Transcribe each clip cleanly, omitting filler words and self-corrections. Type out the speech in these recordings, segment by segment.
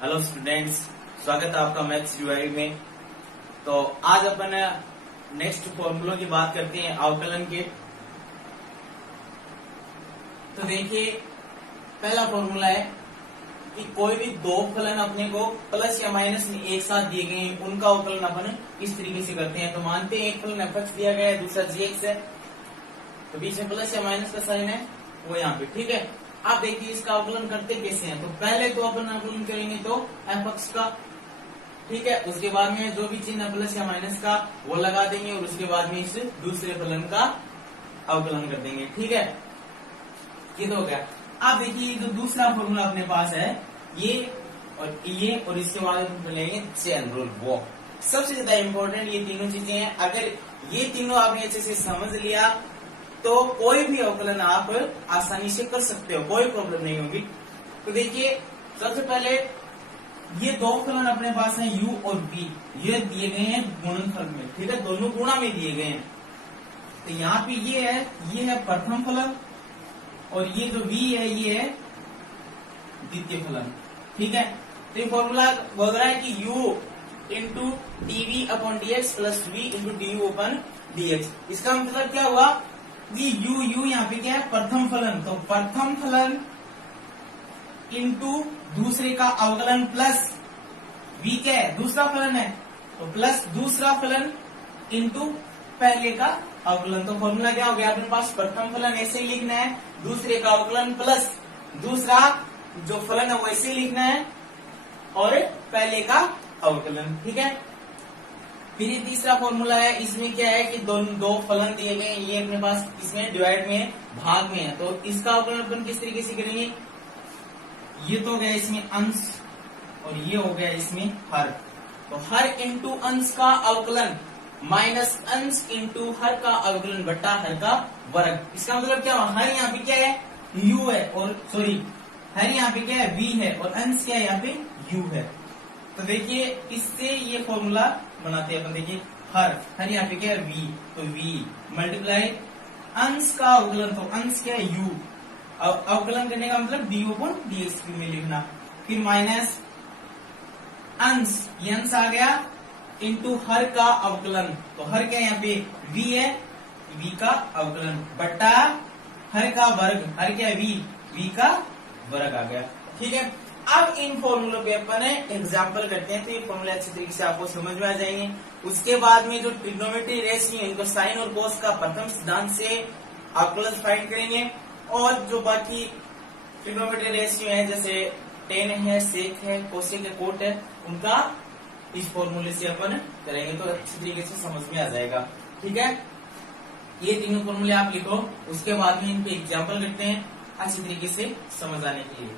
Hello students, स्वागत है आपका मैथ्स यूआई में। तो आज अपन नेक्स्ट फॉर्मूलों की बात करते हैं अवकलन के। तो देखिए, पहला फॉर्मूला है कि कोई भी दो फलन अपने को प्लस या माइनस में एक साथ दिए गए हैं, उनका अवकलन अपन इस तरीके से करते हैं। तो मानते हैं एक फलन f(x) दिया गया है, दूसरा g(x) है, तो बीच में प्लस या माइनस का साइन है वो यहाँ पे, ठीक है। आप देखिए इसका अवकलन करते कैसे हैं। तो पहले तो अपन अवकलन करेंगे तो f(x) का, ठीक है। उसके बाद में जो भी चिन्ह प्लस या माइनस का वो लगा देंगे और उसके बाद में इस दूसरे फलन का अवकलन कर देंगे, ठीक है। ये तो हो गया। आप देखिए जो दूसरा फॉर्मूला अपने पास है ये और इसके बाद अपन लेंगे चेन रूल। वो सबसे ज्यादा इंपॉर्टेंट ये तीनों चीजें हैं। अगर ये तीनों आपने अच्छे से समझ लिया तो कोई भी अवकलन आप आसानी से कर सकते हो, कोई प्रॉब्लम नहीं होगी। तो देखिए सबसे पहले ये दो फलन अपने पास हैं u और v, ये दिए गए हैं गुणनफल में, ठीक है, दोनों गुणा में दिए गए हैं। तो यहाँ पे ये है प्रथम फलन और ये जो v है ये है द्वितीय फलन, ठीक है। तो ये फॉर्मूला बोल रहा है कि u into dv upon dx plus v into du upon dx। इसका मतलब क्या हुआ कि u यहाँ पे क्या है, प्रथम फलन, तो प्रथम फलन इंटू दूसरे का अवकलन प्लस v क्या है, दूसरा फलन है, तो प्लस दूसरा फलन इंटू पहले का अवकलन। तो फॉर्मूला क्या हो गया अपने पास, प्रथम फलन ऐसे ही लिखना है, दूसरे का अवकलन प्लस दूसरा जो फलन है वैसे ही लिखना है और पहले का अवकलन, ठीक है। फिर ये तीसरा फॉर्मूला है, इसमें क्या है कि दो फलन दिए गए, ये अपने पास इसमें डिवाइड में है, भाग में है, तो इसका अवकलन अपन किस तरीके से करेंगे। ये तो हो गया इसमें अंश और ये हो गया इसमें हर, तो हर इंटू अंश का अवकलन माइनस अंश इंटू हर का अवकलन बट्टा हर का वर्ग। इसका मतलब क्या हुआ, हर यहाँ पे क्या है u है और सॉरी हर यहाँ पे क्या है v है और अंश क्या है यहाँ पे u है। तो देखिए इससे ये फॉर्मूला बनाते हैं अपन। देखिए हर यहाँ पे क्या है v, तो v मल्टीप्लाई अंश का अवकलन, तो अंश क्या है u, अवकलन करने का मतलब du अपॉन dx में लिखना, फिर माइनस अंश, ये अंश आ गया इंटू हर का अवकलन, तो हर क्या यहाँ पे v है, v का अवकलन बट्टा हर का वर्ग, हर क्या है v का वर्ग आ गया, ठीक है। अब इन फॉर्मूलों पे अपन एग्जाम्पल करते हैं, तो ये फॉर्मूले अच्छी तरीके से आपको समझ में आ जाएंगे। उसके बाद में जो ट्रिग्नोमेट्री रेशियो इनको साइन और कोस का प्रथम सिद्धांत से अवकलन फाइंड करेंगे और जो बाकी ट्रिग्नोमेट्री रेशियो है जैसे टेन है, सेक है, कोसेक है, कोट है, उनका इस फॉर्मूले से अपन करेंगे तो अच्छी तरीके से समझ में आ जाएगा, ठीक है। ये तीनों फॉर्मूले आप लिखो, उसके बाद में इनके एग्जाम्पल करते हैं अच्छी तरीके से समझ आने के लिए।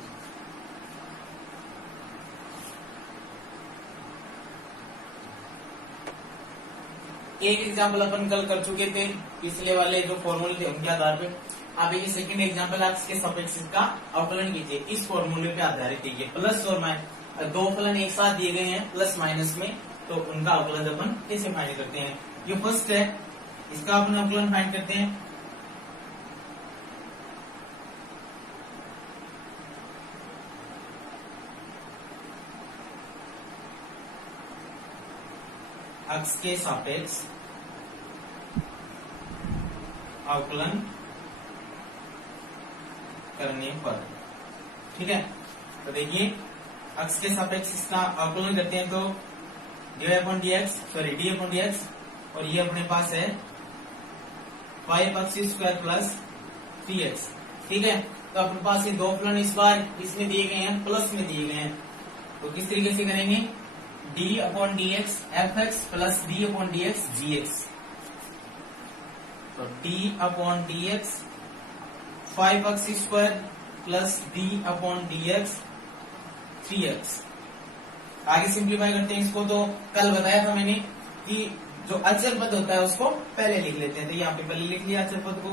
एक एग्जाम्पल अपन कल कर चुके थे, पिछले वाले जो फॉर्मूले थे उनके आधार पे। आप ये सेकंड एग्जाम्पल एक्स के सापेक्ष का अवकलन कीजिए, इस फॉर्मूले पे आधारित है। प्लस और माइनस दो फलन एक साथ दिए गए हैं प्लस माइनस में, तो उनका अवकलन अपन कैसे फाइंड करते हैं। ये फर्स्ट है, इसका अपन अवकलन फाइंड करते हैं। एक्स के सापेक्ष अवकलन करने पर, ठीक है। तो देखिए एक्स के सापेक्ष इसका अवकलन करते हैं तो डी अपॉन डी एक्स और ये अपने पास है 5x² प्लस 3x, ठीक है। तो अपने पास ये दो फलन इस बार इसमें दिए गए हैं, प्लस में दिए गए हैं, तो किस तरीके से करेंगे, d upon d x fx plus d upon d x gx, तो d upon d x 5x² plus d upon d x 3x। आगे सिंप्लीफाई करते हैं इसको। तो कल बताया था मैंने कि जो अचर पद होता है उसको पहले लिख लेते हैं, तो यहाँ पे पहले लिख लिया अचर पद को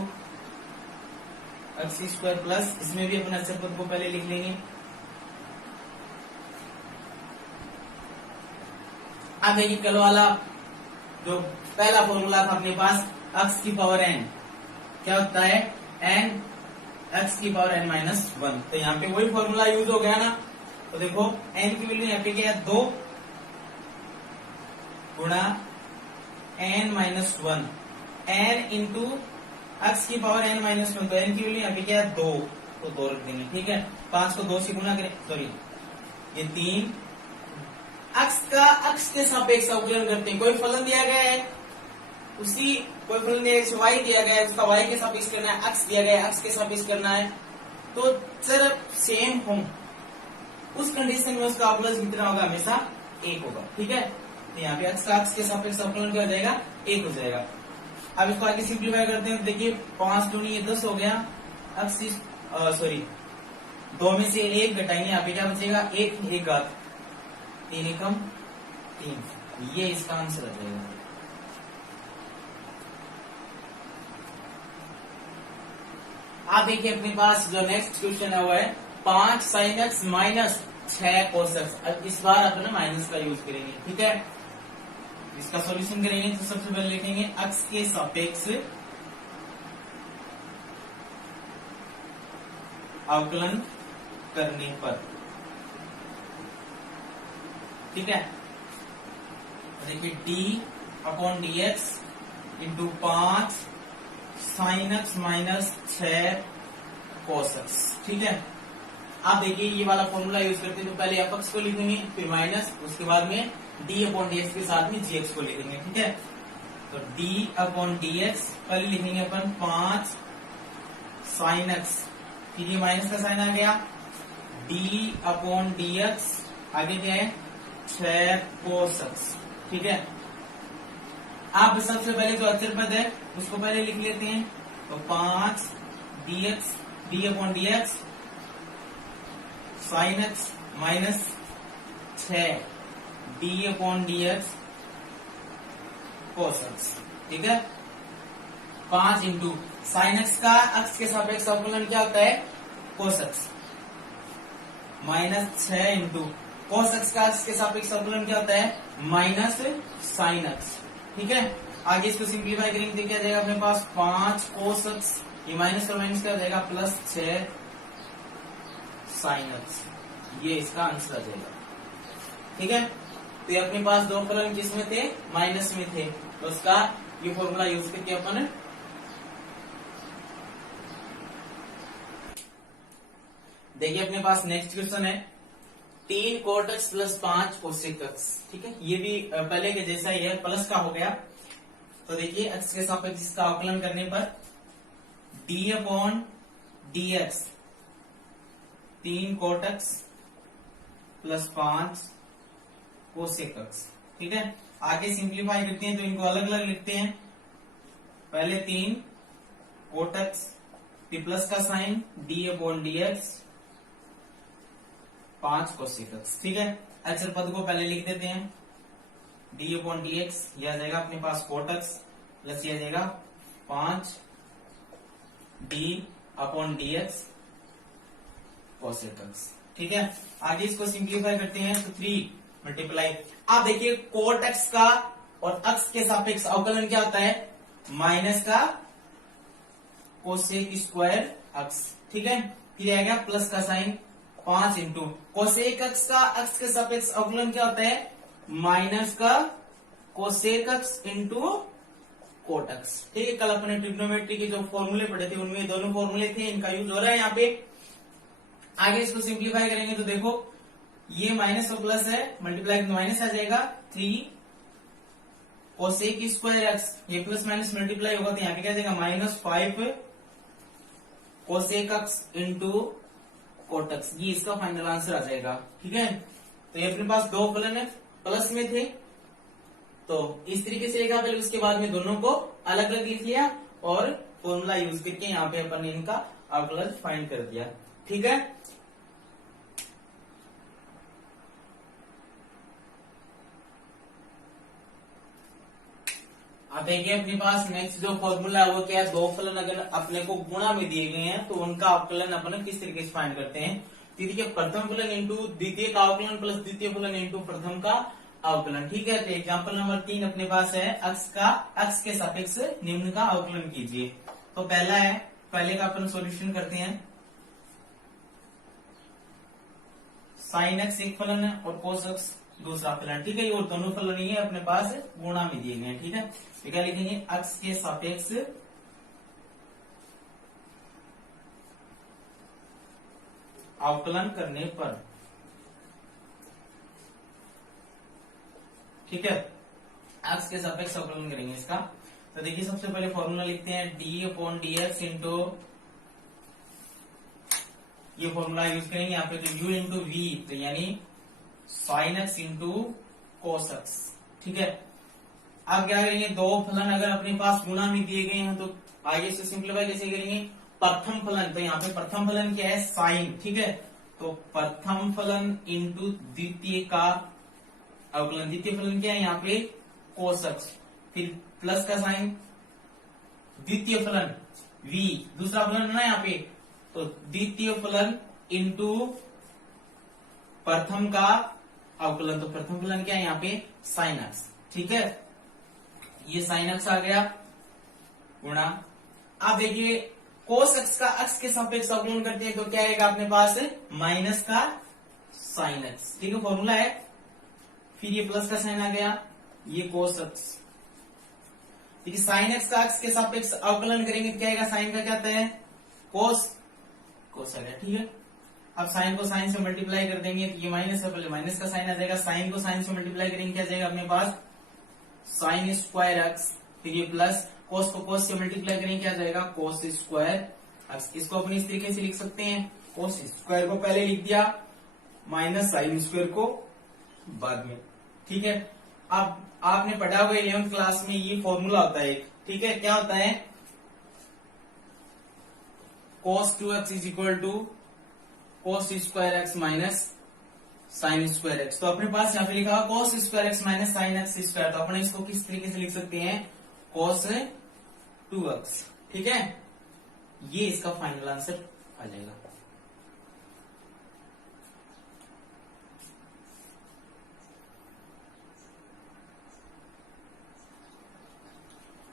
x² प्लस, इसमें भी अपन अचर पद को पहले लिख लेंगे। अब देखिए कल वाला जो पहला फॉर्मूला था अपने पास x की पावर n क्या होता है, n x की पावर n-1, तो यहाँ पे वही फॉर्मूला यूज हो गया ना। तो देखो n की वैल्यू यहाँ पे क्या है 2 गुणा n-1 n इंटू x की पावर n-1, तो n की वैल्यू यहाँ पे क्या है 2, तो 2 रख देंगे। ठीक है, 5 को 2 से गुणा करें, सॉरी ये 3, x का x के सापेक्ष अवकलन करते हैं। कोई फलन दिया गया है, उसी कोई फलन दिया है, y दिया गया है, उसका y के सापेक्ष करना है, x दिया गया है, x के सापेक्ष करना है, तो सिर्फ सेम हो उस कंडीशन में उसका अवकलन कितना होगा, हमेशा 1 होगा। ठीक है, तो यहाँ पे x का x के सापेक्ष अवकलन क्या हो जाएगा, 1 हो जाएगा। अब इसको आगे सिंप्लीफाई करते हैं, देखिए 5 दूनी ये 10 हो गया, x सॉरी 2 में से 1 घटाएंगे, यहाँ पे क्या बचेगा 1 घात 3 एकम 3, ये इसका आंसर आ जाएगा। आप देखिए अपने पास जो नेक्स्ट क्वेश्चन है वो है 5 sin x minus 6 cos x। अब इस बार अपन माइनस का यूज करेंगे। ठीक है, इसका सॉल्यूशन करेंगे तो सबसे पहले लिखेंगे x के सापेक्ष अवकलन करने पर। ठीक है, देखिए d/dx into 5 sin x minus 6 cos x। ठीक है, आप देखिए ये वाला फॉर्मूला यूज करते हैं तो पहले f को लिखेंगे, फिर माइनस, उसके बाद में d/dx के साथ में gx को लिखेंगे। ठीक है, तो d/dx पहले लिखेंगे अपन 5 sin x, फिर ये माइनस का साइन आ गया, d/dx आगे क्या है 6 cos x। ठीक है, आप सबसे पहले जो अचर पद है उसको पहले लिख लेते हैं, तो 5 dx d/dx sin x minus 6 d/dx cos x। ठीक है, 5 इंटू sin x का x के सापेक्ष अवकलन क्या होता है cos x, minus 6 into cos x का x के सापेक्ष अवकलन क्या होता है माइनस sin x। ठीक है, आगे इसको सिंप्लीफाई करेंगे तो क्या जाएगा अपने पास 5 cos x, ये माइनस और माइनस क्या हो जाएगा प्लस 6 sin x, ये इसका आंसर आ जाएगा। ठीक है, तो ये अपने पास दो फलन किस में थे, माइनस में थे, तो उसका ये फॉर्मूला यूज करके अपन देखिए अपने पास नेक्स्ट क्वेश्चन है 3 cot x plus 5 cosec x। ठीक है, ये भी पहले के जैसा ही है, प्लस का हो गया। तो देखिए x के सापेक्ष इसका अवकलन करने पर d/dx 3 cot x plus 5 cosec x। ठीक है, आगे सिंप्लीफाई करते हैं तो इनको अलग अलग लिखते हैं, पहले 3 cot x फिर प्लस का साइन d/dx 5 cosec x। ठीक है, अचर पद को पहले लिख देते हैं, d/dx यह आ जाएगा अपने पास cot x प्लस यह आ जाएगा 5 d/dx cosec x। ठीक है, आगे इसको सिंप्लीफाई करते हैं तो 3 मल्टीप्लाई, आप देखिए cot x का और x के सापेक्ष अवकलन क्या होता है माइनस का cosec स्क्वायर x। ठीक है, फिर आ गया प्लस का साइन 5 इंटू cosec x का x के सापेक्ष अवकलन क्या होता है माइनस का cosec x into cot x। ठीक है, कल अपने ट्रिग्नोमेट्री के जो फॉर्मूले पढ़े थे उनमें दोनों फॉर्मूले थे, इनका यूज हो रहा है यहाँ पे। आगे इसको सिंप्लीफाई करेंगे तो देखो ये माइनस और प्लस है, मल्टीप्लाई माइनस आ जाएगा 3 cosec स्क्वायर x, ये प्लस माइनस मल्टीप्लाई होगा तो यहाँ पे क्या जाएगा minus 5 cosec x into cot x, ये इसका फाइनल आंसर आ जाएगा। ठीक है, तो ये अपने पास दो फलन है, प्लस में थे तो इस तरीके से लिखा पहले, उसके बाद में दोनों को अलग अलग लिख लिया और फॉर्मूला यूज करके यहाँ पे अपन ने इनका अवकलन फाइंड कर दिया। ठीक है, अब देखिए अपने पास नेक्स्ट जो फॉर्मूला है वो क्या है, दो फलन अगर अपने को गुणा में दिए गए हैं तो उनका अवकलन अपन किस तरीके से फाइंड करते हैं। तो देखिए प्रथम फलन इंटू द्वितीय का अवकलन प्लस द्वितीय फलन इंटू प्रथम का अवकलन। ठीक है, तो एग्जाम्पल नंबर 3 अपने पास है x के सापेक्ष निम्न का अवकलन कीजिए। तो पहला है, पहले का अपन सॉल्यूशन करते हैं, साइन एक्स एक फलन है और कोस एक्स दूसरा फलन, ठीक है। ये और दोनों फलन नहीं है, अपने पास गुणा में दिए गए हैं, ठीक है। तो क्या लिखेंगे, एक्स के सापेक्ष अवकलन करने पर, ठीक है, एक्स के सापेक्ष अवकलन करेंगे इसका। तो देखिए सबसे पहले फॉर्मूला लिखते हैं D upon d x into, ये फॉर्मूला यूज करेंगे यहाँ पे, तो u इंटू वी, तो यानी sine x into cos x, ठीक है। अब क्या करेंगे, दो फलन अगर अपने पास गुणा में दिए गए हैं तो आगे से सिंप्लीफाई कैसे करेंगे, प्रथम फलन, तो यहाँ पे प्रथम फलन क्या है, साइन, ठीक है। तो प्रथम फलन इंटू द्वितीय का अवकलन, द्वितीय फलन क्या है यहाँ पे, कोस एक्स, फिर प्लस का साइन, द्वितीय फलन v, दूसरा फलन है ना यहाँ पे, तो द्वितीय फलन इंटू प्रथम का अवकलन, तो प्रथम फलन क्या है यहाँ पे, साइन एक्स, ठीक है। ये साइन एक्स आ गया गुणा। अब देखिए कोस एक्स का एक्स के सापेक्ष अवकलन करते हैं तो क्या आएगा अपने पास, माइनस का साइन एक्स, ठीक है, फॉर्मूला है। फिर ये प्लस का साइन आ गया, ये कोस एक्स, ठीक है। साइन एक्स का एक्स के सापेक्ष अवकलन करेंगे क्या आएगा, साइन का क्या आता है, कोस, कोस आ गया, ठीक है। अब साइन को साइन से मल्टीप्लाई कर देंगे तो ये माइनस है, पहले माइनस का साइन आ जाएगा, साइन को साइन से मल्टीप्लाई करेंगे क्या जाएगा अपने पास, साइन स्क्वायर एक्स, फिर ये प्लस, कोस को कोस से मल्टीप्लाई करेंगे क्या जाएगा, कोस स्क्वायर एक्स। इसको अपनी इस तरीके से लिख सकते हैं, कोस स्क्वायर को पहले लिख दिया, माइनस साइन स्क्वायर को बाद में, ठीक है। अब आपने पढ़ा हुआ 11th क्लास में ये फॉर्मूला होता है एक, ठीक है, क्या होता है, cos 2x is equal to cos square x minus sine square x. तो अपने पास यहाँ पे लिखा हुआ cos square x minus sine x square, तो अपने इसको किस तरीके से लिख सकते हैं, cos 2x, ठीक है। ये इसका फाइनल आंसर आ जाएगा।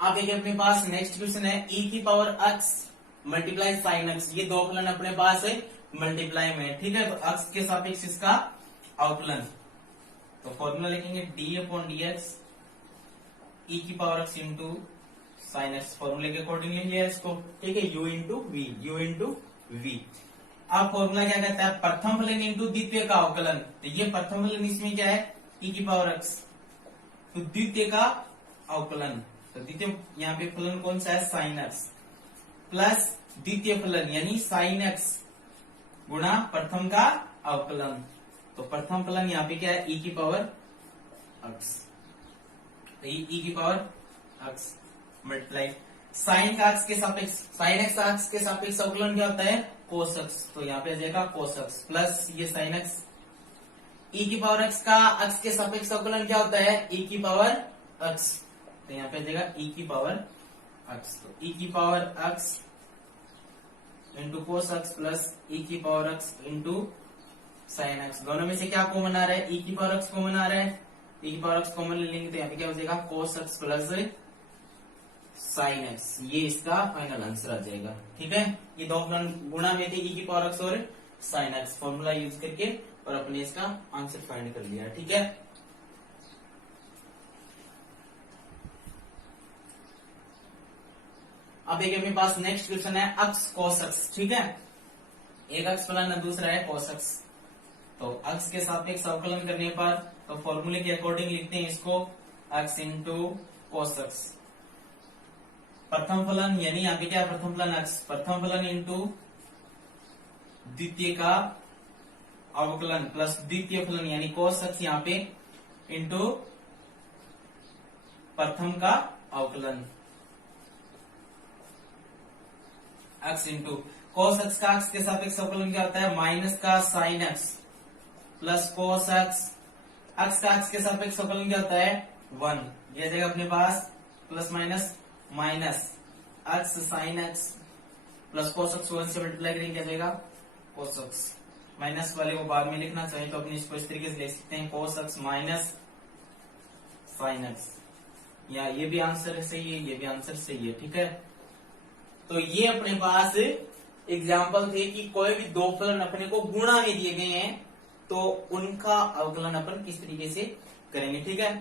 अब देखिए अपने पास नेक्स्ट क्वेश्चन है, e की power x multiply sine x, ये दो फलन अपने पास है मल्टीप्लाई में, ठीक है। तो x के सापेक्ष इसका अवकलन, तो फॉर्मूला लिखेंगे d upon d x e की power x into sine x, फॉर्मूले के अकॉर्डिंग लिया इसको, ठीक है, u into v, u into v. अब फॉर्मूला क्या कहता है, प्रथम फलन इंटू द्वितीय का अवकलन, तो ये प्रथम फलन इसमें क्या है, e की पावर x, तो द्वितीय का अवकलन, तो द्वितीय यहाँ पे फलन कौन सा है, साइन एक्स, प्लस द्वितीय फलन यानी साइन एक्स गुणा प्रथम का अवकलन, तो प्रथम फलन यहाँ पे क्या है, e की पावर x, तो e की पावर x मल्टीप्लाई साइन का x के सापेक्ष, साइन एक्स का x के सापेक्ष अवकलन क्या होता है, कोस x, तो यहाँ पे आ जाएगा कोस x प्लस ये साइन x, e की पावर x का x के सापेक्ष अवकलन क्या होता है, e की पावर x, तो यहाँ पे आ जाएगा e की पावर x, तो e की power x into cos x plus e की power x into sine x, दोनों में से क्या कॉमन आ रहा है, e की पावर x कॉमन आ रहा है, e की पावर x कॉमन ले लेंगे तो यहाँ पे क्या हो जाएगा, cos x plus sine x, ये इसका फाइनल आंसर आ जाएगा, ठीक है। ये दो फलन गुणा में थे, e की पावर x और साइन एक्स, फॉर्मूला यूज करके और अपने इसका आंसर फाइंड कर लिया, ठीक है। अब देखिए अपने पास नेक्स्ट क्वेश्चन है x cos x, ठीक है, एक x फलन है, दूसरा है cos x, तो x के सापेक्ष अवकलन करने पर तो फॉर्मूले के अकॉर्डिंग लिखते हैं इसको, x इंटू cos x, प्रथम फलन यानी यहाँ पे क्या है, प्रथम फलन x, प्रथम फलन इंटू द्वितीय का अवकलन प्लस द्वितीय फलन यानी cos x यहाँ पे इंटू प्रथम का अवकलन, x इंटू cos x का x के सापेक्ष अवकलन क्या होता है, माइनस का sine x plus cos x, x का x के सापेक्ष अवकलन क्या होता है, 1, ये जाएगा अपने पास plus minus minus x sine x plus cos x 1 से मल्टीप्लाई करेंगे क्या जाएगा, cos x, माइनस वाले को बाद में लिखना चाहिए तो अपने इसको इस तरीके से लिख सकते हैं, cos x minus sine x, या ये भी आंसर सही है, ये भी आंसर सही है, ठीक है। तो ये अपने पास एग्जाम्पल थे कि कोई भी दो फलन अपने को गुणा में दिए गए हैं तो उनका अवकलन अपन किस तरीके से करेंगे, ठीक है।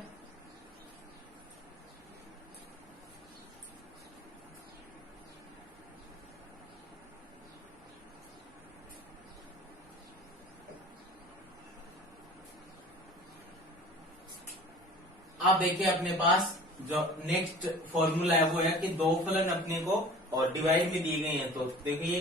आप देखिए अपने पास जो नेक्स्ट फॉर्मूला है वो है कि दो फलन अपने को और डिवाइड में दिए गए हैं। तो देखिए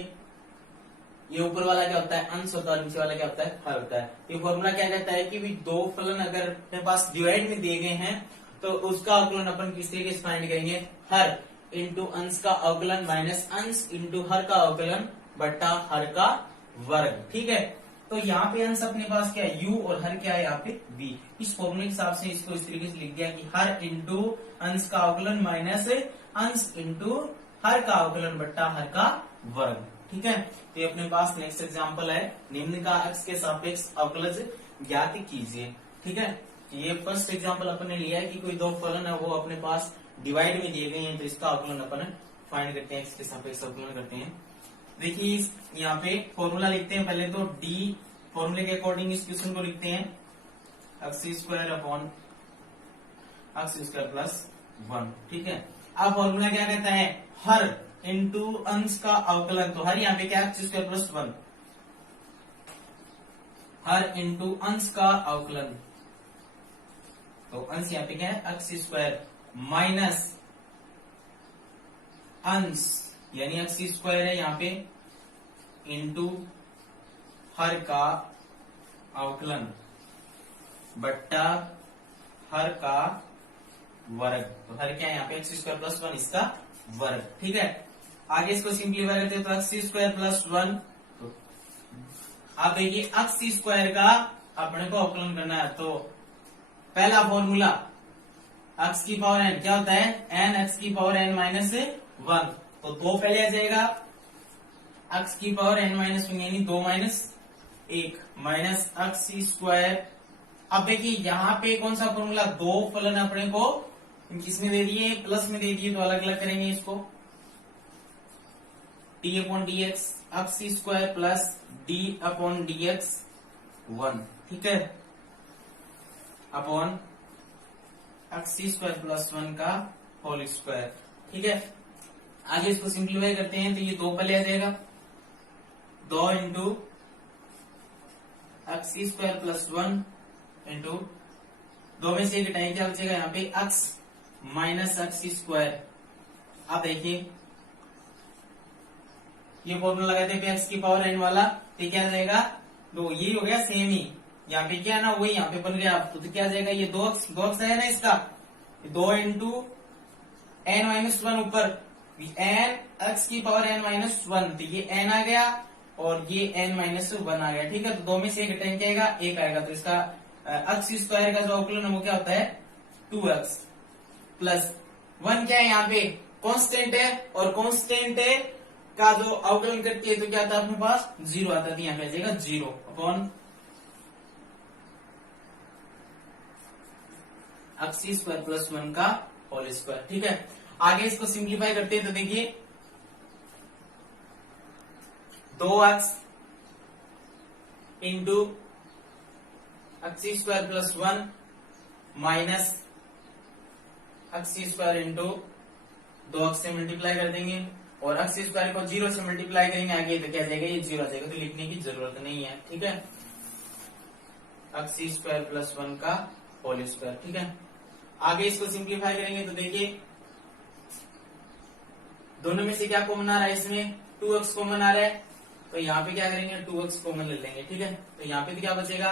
ये ऊपर वाला क्या होता है, अंश होता है, नीचे वाला क्या होता है, हर होता है। ये फॉर्मूला क्या कहता है कि भी दो फलन अगर अपने पास डिवाइड में दिए गए हैं तो उसका अवकलन अपन किस तरीके से फाइंड करेंगे, हर इंटू अंश का अवकलन माइनस अंश इंटू हर का अवकलन बट्टा हर का वर्ग, ठीक है। तो यहाँ पे अंश अपने पास क्या है, u, और हर क्या है यहाँ पे v। इस फॉर्मूले के हिसाब से इसको इस तरीके से लिख दिया कि हर इंटू अंश का अवकलन माइनस अंश इंटू हर का अवकलन बट्टा हर का वर्ग, ठीक है। तो ये अपने पास नेक्स्ट एग्जांपल है, निम्न का x के सापेक्ष अवकलज ज्ञात कीजिए, ठीक है। ये फर्स्ट एग्जांपल अपन ने लिया है कि कोई दो फलन है वो अपने पास डिवाइड में दिए गए हैं, तो इसका अवकलन अपन फाइंड करते हैं, x के सापेक्ष अवकलन करते हैं। देखिए यहाँ पे फॉर्मूला लिखते हैं, पहले तो d फॉर्मूले के अकॉर्डिंग इस क्वेश्चन को लिखते हैं x square upon x square plus 1, ठीक है। अब फॉर्मूला क्या कहता है, हर इंटू अंश का अवकलन, तो हर यहाँ पे क्या x स्क्वायर प्लस 1, हर इंटू अंश का अवकलन, तो अंश यहाँ पे क्या है x स्क्वायर माइनस अंश यानी एक्स स्क्वायर है यहाँ पे इंटू हर का अवकलन बट्टा हर का वर्ग, तो हर क्या है यहाँ पे एक्स स्क्वायर प्लस 1 इसका वर्ग, ठीक है। आगे इसको सिंप्लीफाई करते हैं तो एक्स स्क्वायर प्लस 1, तो आप देखिए एक्स स्क्वायर का अपने को अवकलन करना है, तो पहला फॉर्मूला एक्स की पावर एन क्या होता है, एन एक्स की पावर एन माइनस 1, तो 2 पहले आ जाएगा, एक्स की पावर एन माइनस 1 यानी 2 माइनस 1 माइनस एक्स स्क्वायर। अब देखिए यहाँ पे कौन सा फॉर्मूला, दो फलन अपने को किसमें दे दिए, प्लस में दे दिए, तो अलग अलग करेंगे इसको, D upon d x x square plus D upon d x 1, ठीक है, अपॉन एक्स स्क्वायर प्लस 1 का होल स्क्वायर, ठीक है। आगे इसको सिंप्लीफाई करते हैं तो ये 2 पहले आ जाएगा, 2 into x square plus 1 into 2 में से एक घटाएं क्या बचेगा यहाँ पे एक्स माइनस एक्स स्क्वायर। अब देखिए ये फॉर्मूला लगाते हैं एक्स की पावर एन वाला, तो क्या जाएगा, तो ये हो गया सेम ही, यहाँ पे क्या है ना वही यहाँ पे बन गया, तो क्या जाएगा ये 2 एक्स है ना इसका, 2 इंटू एन माइनस 1 ऊपर एन एक्स की पावर एन माइनस 1, तो ये एन आ गया और ये एन माइनस 1 आ गया, ठीक है। तो 2 में से एक घटाएं क्या आएगा, 1 आएगा, तो इसका एक्स स्क्वायर का जो अवकलन है वो क्या होता है 2x प्लस 1, क्या है यहाँ पे कांस्टेंट है, और कांस्टेंट है का जो अवकलन करती है तो क्या आता है अपने पास 0 आता है, तो यहाँ पे आ जाएगा 0 अपॉन एक्स स्क्वायर प्लस 1 का होल स्क्वायर, ठीक है। आगे इसको सिंप्लीफाई करते हैं तो देखिए 2x into x square plus 1 minus x square into 2x से मल्टीप्लाई कर देंगे और एक्स स्क्वायर को 0 से मल्टीप्लाई करेंगे आगे, तो क्या जाएगा ये 0 आ जाएगा, तो लिखने की जरूरत नहीं है, ठीक है। एक्स स्क्वायर प्लस 1 का होल स्क्वायर, ठीक है। आगे इसको सिंप्लीफाई करेंगे तो देखिए दोनों में से क्या कॉमन आ रहा है, इसमें 2x कॉमन आ रहा है, तो यहाँ पे क्या करेंगे 2x कॉमन ले लेंगे, ठीक है। तो यहाँ पे तो क्या बचेगा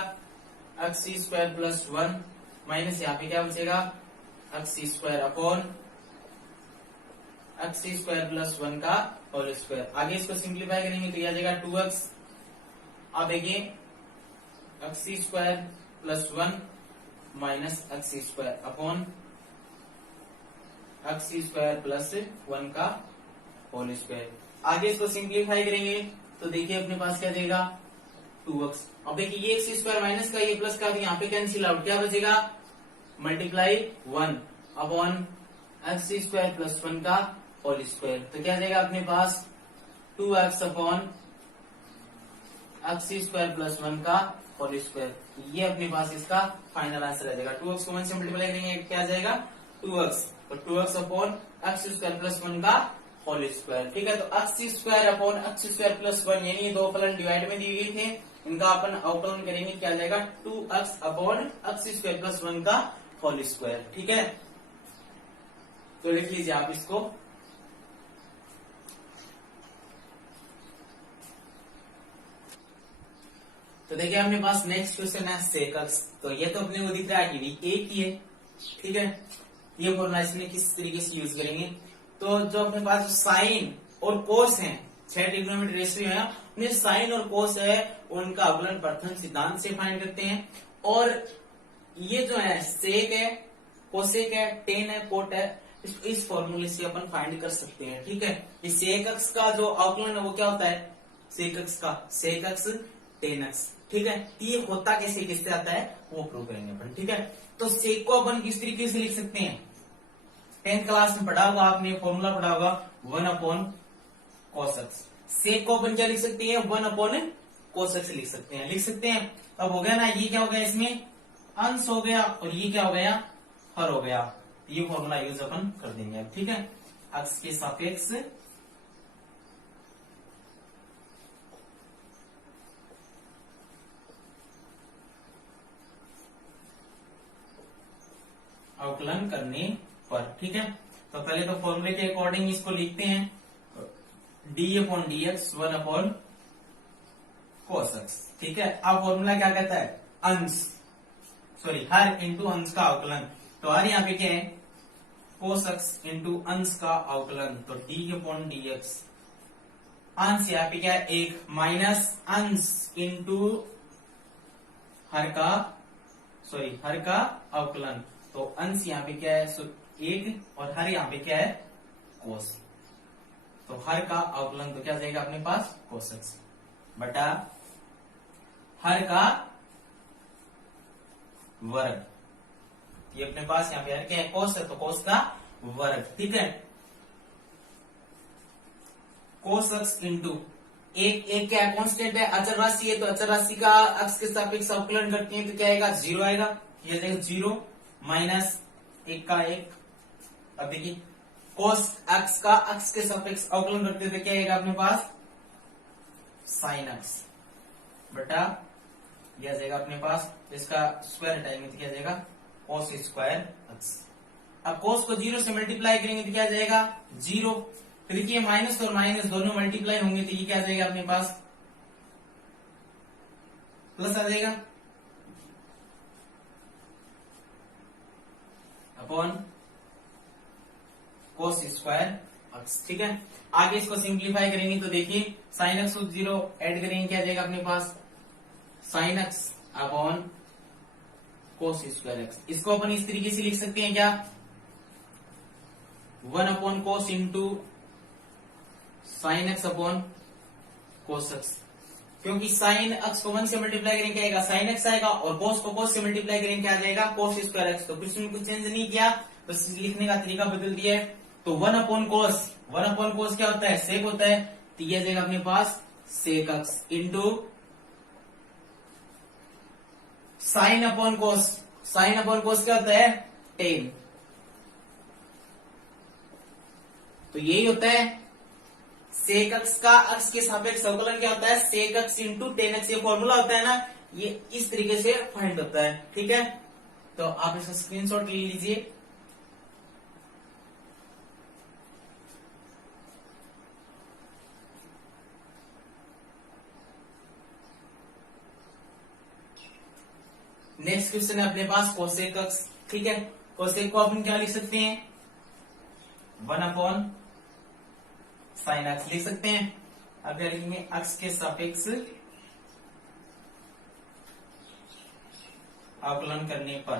एक्स स्क्वायर प्लस 1 माइनस यहाँ पे क्या बचेगा x square upon x square plus 1 का होल स्क्वायर। आगे इसको सिंप्लीफाई करेंगे तो आ जाएगा 2x। अब देखिए x square plus 1 minus x square upon x square plus 1 का होल स्क्वायर। आगे इसको सिंप्लीफाई करेंगे तो देखिए अपने पास क्या देगा 2x। अब देखिए ये एक्स स्क्वायर माइनस का ये प्लस का, तो यहाँ पे कैंसिल आउट, क्या बचेगा multiply 1 upon x square plus 1 का होल स्क्वायर। तो क्या देगा अपने पास 2x upon x square plus 1 का होल स्क्वायर। ये अपने पास इसका फाइनल आंसर आ जाएगा। 2x को 1 से मल्टीप्लाई करेंगे क्या आ जाएगा 2x, तो 2x upon x square plus 1 का होल स्क्वायर। ठीक है, तो x square upon x square plus 1 यानी ये दो फलन डिवाइड में दिए गए थे, इनका अपन अवकलन करेंगे क्या आ जाएगा 2x upon x square plus 1 का होल स्क्वायर। ठीक है, तो लिख लीजिए आप इसको। तो देखिए अपने पास नेक्स्ट क्वेश्चन है sec x। तो ये तो अपने को दिख रहा है कि भी एक ही है। ठीक है, ये फॉर्मूला इसमें किस तरीके से यूज करेंगे, तो जो अपने पास साइन और कोस है, 6 ट्रिग्नोमेट्री रेशियो है, उन्हें साइन और कोस है उनका अवकलन प्रथम सिद्धांत से फाइंड करते हैं। और ये जो है सेक है, कोसेक है, टेन है, कोट है, इस फॉर्मूले से अपन फाइंड कर सकते हैं। ठीक है, इस सेक एक्स का जो अवकलन है वो क्या होता है सेक एक्स का सेक एक्स टेन एक्स। ठीक है, ये होता कैसे किससे आता है वो प्रूव करेंगे अपन। ठीक है, तो सेक को अपन किस तरीके से लिख सकते हैं, 10th क्लास में पढ़ा होगा आपने, फॉर्मूला पढ़ा होगा 1 अपॉन cos x। सेक को अपन क्या लिख सकते हैं 1 अपॉन cos x लिख सकते हैं, लिख सकते हैं। अब हो गया ना, ये क्या हो गया इसमें अंश हो गया और ये क्या हो गया हर हो गया। ये फॉर्मूला यूज अपन कर देंगे अब। ठीक है, x के सापेक्ष अवकलन करने पर। ठीक है, तो पहले तो फॉर्मूले के अकॉर्डिंग इसको लिखते हैं, D upon d x 1 upon cos x। ठीक है, अब फॉर्मूला क्या कहता है अंश, सॉरी हर इंटू अंश का अवकलन। तो हर यहाँ पे क्या है cos x इंटू अंश का अवकलन, तो डी अपॉन डी एक्स अंश यहाँ पे क्या है एक माइनस अंश इंटू हर का, सॉरी हर का अवकलन। तो अंश यहाँ पे क्या है एक और हर यहाँ पे क्या है कोस, तो हर का अवकलन तो क्या जाएगा अपने पास cos x बटा हर का वर्ग। ये अपने पास यहाँ पे हर क्या है कोस है, तो कोस का वर्ग। ठीक है, cos x इंटू एक क्या है कांस्टेंट है, अचर राशि है, तो अचर राशि का x के सापेक्ष अवकलन करते हैं तो क्या आएगा 0 आएगा, ये जाएगा 0 माइनस एक का एक। अब देखिए cos x का x के सापेक्ष अवकलन करते थे क्या आएगा अपने पास sin x बटा यह जाएगा अपने पास, इसका स्क्वायर हटाएंगे तो क्या जाएगा cos स्क्वायर x। अब cos को 0 से मल्टीप्लाई करेंगे तो क्या जाएगा 0। तो देखिए माइनस और माइनस दोनों मल्टीप्लाई होंगे तो ये क्या जाएगा अपने पास प्लस आ जाएगा अपॉन cos स्क्वायर x। ठीक है, आगे इसको सिंप्लीफाई करेंगे तो देखिए sin x को 0 ऐड करेंगे क्या जाएगा अपने पास sin x upon cos square x। इसको अपन इस तरीके से लिख सकते हैं क्या 1 upon cos into sin x upon cos x, क्योंकि sin x को 1 से मल्टीप्लाई करेंगे क्या आएगा sin x आएगा और cos को cos से मल्टीप्लाई करेंगे क्या आ जाएगा cos स्क्वायर x। तो कुछ में कुछ चेंज नहीं किया, बस लिखने का तरीका बदल दिया है। तो 1 अपॉन cos क्या होता है सेक होता है, तो ये आ जाएगा अपने पास सेक x into sin upon cos क्या होता है टेन। तो यही होता है सेक x का x के सापेक्ष अवकलन क्या होता है सेक x इंटू टेन एक्स। ये फॉर्मूला होता है ना, ये इस तरीके से फाइंड होता है। ठीक है, तो आप इसका स्क्रीनशॉट ले लीजिए। नेक्स्ट क्वेश्चन है अपने पास कोसेक x। ठीक है, कोसेक को अपन क्या लिख सकते हैं 1 अपॉन साइन x लिख सकते हैं। अब क्या लिखेंगे x के सापेक्ष अवकलन करने पर।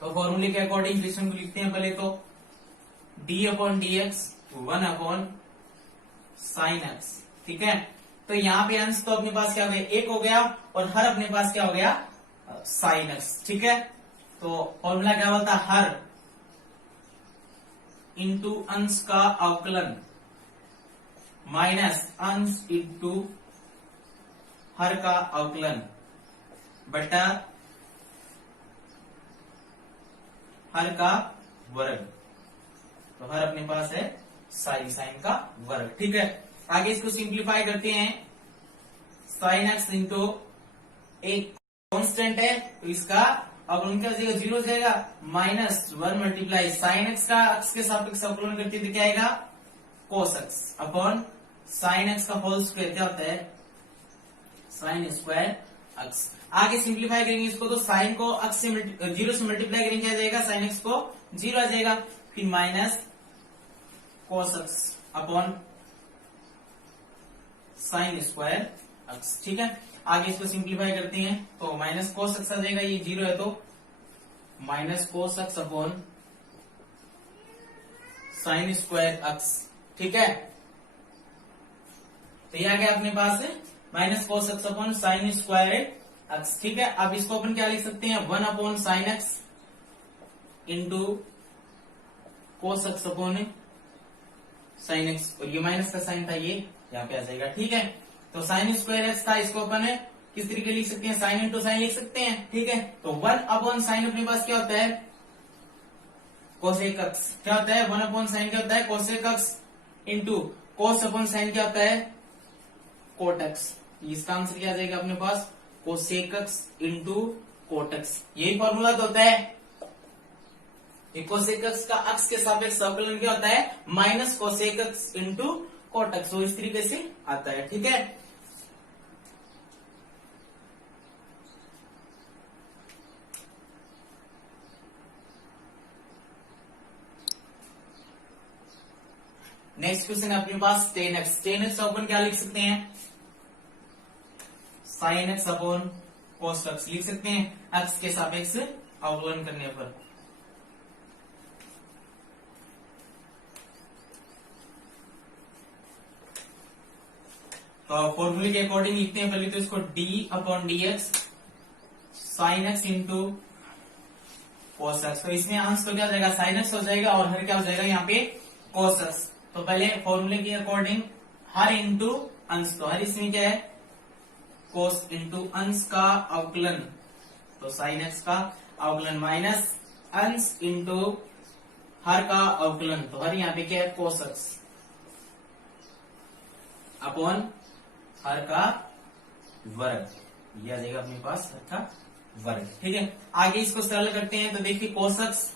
तो फॉर्मूले के अकॉर्डिंग क्वेश्चन को लिखते हैं पहले तो d upon d x 1 upon sign x। ठीक है, तो यहाँ पे अंश तो अपने पास क्या हो गया एक हो गया और हर अपने पास क्या हो गया साइन x। ठीक है, तो फॉर्मूला क्या बोलता है हर इंटू अंश का अवकलन माइनस अंश इंटू हर का अवकलन बटा हर का वर्ग। तो हर अपने पास है साइन का वर्ग। ठीक है, आगे इसको सिंप्लीफाई करते हैं। साइन एक्स इंटू एक कांस्टेंट है तो इसका अवकलन क्या हो जाएगा, 0 हो जाएगा। माइनस 1 मल्टीप्लाई साइन एक्स का एक्स के सापेक्ष अवकलन करते तो क्या आएगा, कोस एक्स अपॉन साइन एक्स का होल स्क्वायर क्या होता है, साइन स्क्वायर एक्स। आगे सिंप्लीफाई करेंगे इसको तो साइन को एक्स से 0 से मल्टीप्लाई करेंगे क्या जाएगा, साइन एक्स को 0 आ जाएगा। फिर minus cos x upon sine square x. ठीक है, आगे इसको सिंप्लीफाई करते हैं तो माइनस कोस एक्स आ जाएगा, ये 0 है तो minus cos x upon sine square x. ठीक है, तो ये आ गया अपने पास minus cos x upon sine square x. ठीक है, अब इसको अपन क्या लिख सकते हैं, 1 upon sine x into cos x upon sine x, और ये माइनस का साइन था ये यहाँ पे आ जाएगा। ठीक है, तो साइन स्क्वायर एक्स था, इसको अपन किस तरीके लिख सकते हैं, साइन इंटू साइन लिख सकते हैं। ठीक है, तो 1 अपॉन साइन अपने पास क्या होता है, कोसेक एक्स। क्या होता है, 1 अपॉन साइन क्या होता है, cosec x into cos upon sine क्या होता है, कोट एक्स। इसका आंसर क्या आ जाएगा अपने पास, cosec x into cot x. यही फॉर्मूला तो होता है। कोसेक एक्स का एक्स के सापेक्ष अवकलन क्या होता है, minus cosec x into cot x. इस तरीके से आता है। ठीक है, नेक्स्ट क्वेश्चन है अपने पास ten x. Ten x upon क्या लिख सकते हैं, sine x upon cos x लिख सकते हैं, एक्स के सापेक्ष अवकलन करने पर। तो फॉर्मूले के अकॉर्डिंग लिखते हैं पहले तो इसको D upon d x sine x into cos x. तो इसमें अंश तो क्या हो जाएगा, साइन एक्स हो जाएगा और हर क्या हो जाएगा यहाँ पे कोस एक्स। तो पहले फॉर्मूले के अकॉर्डिंग हर इंटू अंश, तो हर इसमें क्या है, कोस इंटू अंश का अवकलन, तो साइन एक्स का अवकलन माइनस अंश इंटू हर का अवकलन, तो हर यहाँ पे क्या है, कोस एक्स अपॉन हर का वर्ग। ये आ जाएगा अपने पास हर का वर्ग। ठीक है, आगे इसको सरल करते हैं तो देखिए cos x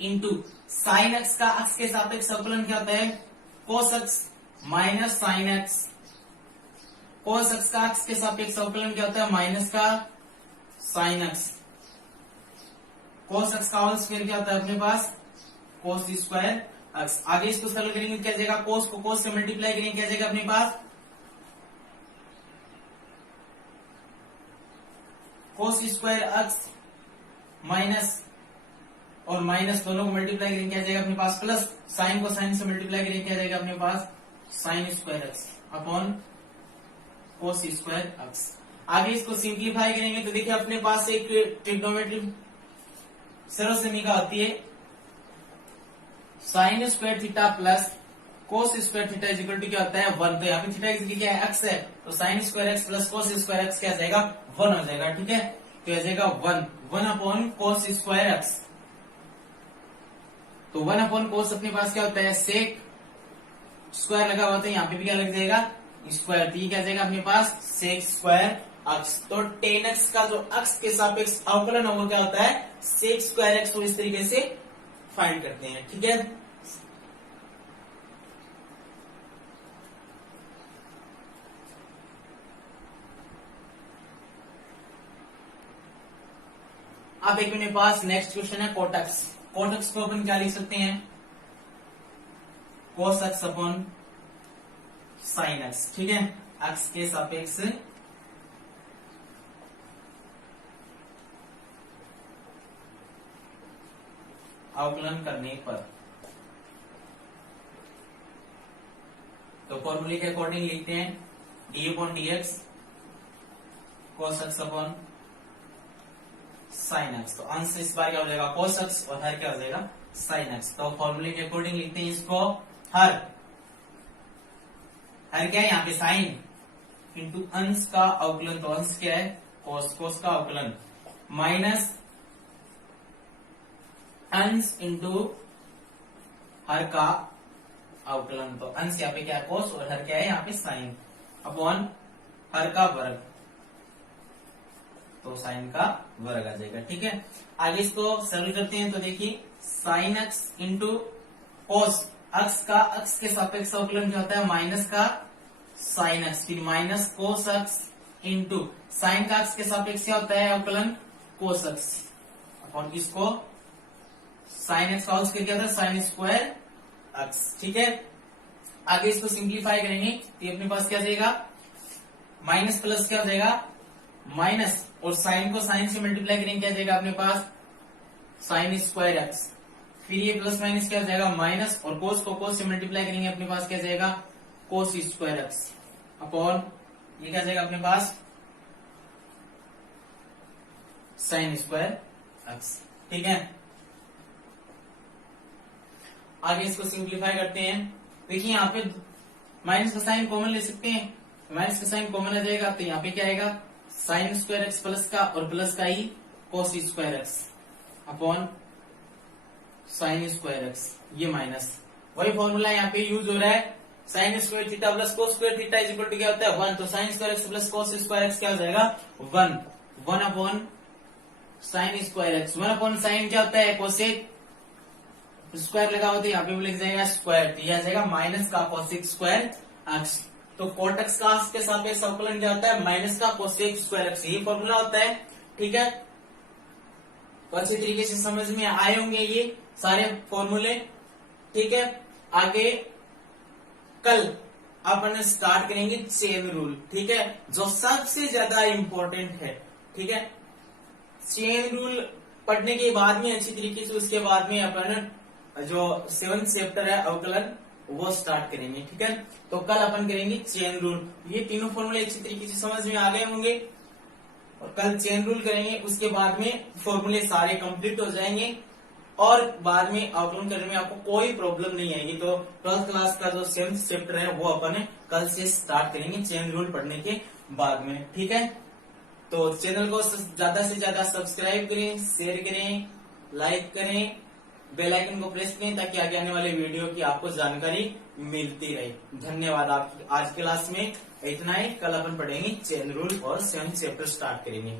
into sine x का एक्स के सापेक्ष अवकलन क्या होता है, cos x minus sine x. Cos x का एक्स के सापेक्ष अवकलन क्या होता है, माइनस का साइन एक्स। कोस एक्स का होल स्क्वायर क्या होता है अपने पास, कोस स्क्वायर एक्स। आगे इसको सरल करेंगे क्या जाएगा, कोस को कोस से मल्टीप्लाई करेंगे क्या जाएगा अपने पास, कोस स्क्वायर एक्स माइनस और माइनस दोनों को मल्टीप्लाई करेंगे क्या जाएगा अपने पास, प्लस साइन को साइन से मल्टीप्लाई करेंगे क्या जाएगा अपने पास, sine square x upon cos square x. आगे इसको सिंप्लीफाई करेंगे तो देखिए अपने पास एक ट्रिग्नोमेट्री सर्वसमीका होती है, sine square theta plus cos square theta is equal to क्या होता है, 1। तो यहाँ पे थीटा की क्या है, एक्स है, तो sine square x plus cos square x क्या आ जाएगा, 1 हो जाएगा। ठीक है, तो आ जाएगा 1 अपॉन कोस स्क्वायर एक्स। तो 1 अपॉन कोस अपने पास क्या होता है, सेक स्क्वायर लगा हुआ था, यहाँ पे भी क्या लग जाएगा, स्क्वायर। तो ये क्या जाएगा अपने पास, सेक स्क्वायर एक्स। तो टेन एक्स का जो एक्स के सापेक्ष अवकलन है वो क्या होता है, सेक स्क्वायर एक्स। इस तरीके से फाइंड करते हैं। ठीक है, अब एक मेरे पास नेक्स्ट क्वेश्चन है कोटक्स। कोटक्स को अपन क्या लिख सकते हैं, कोस एक्स अपॉन साइन एक्स। ठीक है, एक्स के सापेक्ष अवकलन करने पर। तो फॉर्मूले के अकॉर्डिंग लिखते हैं डी अपॉन डी एक्स कोस एक्स अपॉन साइन एक्स। तो अंश इस बार क्या हो जाएगा, कोस एक्स, और हर क्या हो जाएगा, साइन एक्स। तो फॉर्मूले के अकॉर्डिंग लिखते हैं इसको हर हर क्या है यहाँ पे साइन इंटू अंश का अवकलन, तो अंश क्या है कोस, कोस का अवकलन माइनस अंश इंटू हर का अवकलन, तो अंश यहाँ पे क्या है कोस और हर क्या है यहाँ पे साइन अपॉन हर का वर्ग, तो साइन का वर्ग आ जाएगा। ठीक है, आगे इसको सरल करते हैं तो देखिए साइन एक्स इंटू कोस, अक्स का अक्स के सापेक्ष अवकलन क्या होता है माइनस का साइन एक्स, फिर minus cos x into sine का अक्स के सापेक्ष क्या होता है अवकलन कोस एक्स अपॉन इसको साइन एक्स का होल स्क्वायर क्या होता है साइन स्क्वायर एक्स। ठीक है, आगे इसको सिंप्लीफाई करेंगे तो अपने पास क्या जाएगा माइनस प्लस क्या हो जाएगा माइनस, और साइन को साइन से मल्टीप्लाई करेंगे क्या जाएगा अपने पास साइन स्क्वायर एक्स, फिर ये प्लस माइनस क्या हो जाएगा माइनस, और कोस को कोस से मल्टीप्लाई करेंगे अपने पास क्या जाएगा कोस स्क्वायर एक्स अपॉन ये क्या जाएगा अपने पास साइन स्क्वायर एक्स। ठीक है, आगे इसको सिंप्लीफाई करते हैं। देखिए यहाँ पे माइनस का साइन कॉमन ले सकते हैं, माइनस का साइन कॉमन आ जाएगा तो यहाँ पे क्या आएगा साइन स्क्वायर एक्स प्लस का और प्लस का ही cos square x upon sine square x, ये माइनस वही फॉर्मूला यहाँ पे यूज हो रहा है sine square theta plus cos square theta is equal to क्या होता है 1, तो sine square x plus cos square x क्या हो जाएगा 1 upon sine square x, 1 upon sine क्या होता है कोसेक स्क्वायर लगा होता है यहाँ पे भी लिख जाएगा स्क्वायर, तो यह आ जाएगा माइनस का कोसेक स्क्वायर एक्स, तो कोट एक्स का के सापेक्ष अवकलन क्या होता है माइनस का कोसेक स्क्वायर एक्स, ये फॉर्मूला होता है। ठीक है, तो अच्छी तरीके से समझ में आए होंगे ये सारे फॉर्मूले। ठीक है, आगे कल अपन स्टार्ट करेंगे चेन रूल। ठीक है, जो सबसे ज्यादा इंपॉर्टेंट है। ठीक है, चेन रूल पढ़ने के बाद में अच्छी तरीके से उसके बाद में अपन जो 7th चैप्टर है अवकलन वो स्टार्ट करेंगे। ठीक है, तो कल अपन करेंगे चेन रूल, ये तीनों फॉर्मूले अच्छी तरीके से समझ में आ गए होंगे और कल चेन रूल करेंगे, उसके बाद में फॉर्मूले सारे कंप्लीट हो जाएंगे और बाद में अवकलन करने में आपको कोई प्रॉब्लम नहीं आएगी। तो 12th क्लास का जो 7th चैप्टर है वो अपन कल से स्टार्ट करेंगे चेन रूल पढ़ने के बाद में। ठीक है, तो चैनल को ज्यादा से ज्यादा सब्सक्राइब करें, शेयर करें, लाइक करें, बेल आइकन को प्रेस करें ताकि आगे आने वाले वीडियो की आपको जानकारी मिलती रहे। धन्यवाद। आपकी आज क्लास में इतना ही, कल अपन पढ़ेंगे चेन रूल और 7th चैप्टर स्टार्ट करेंगे।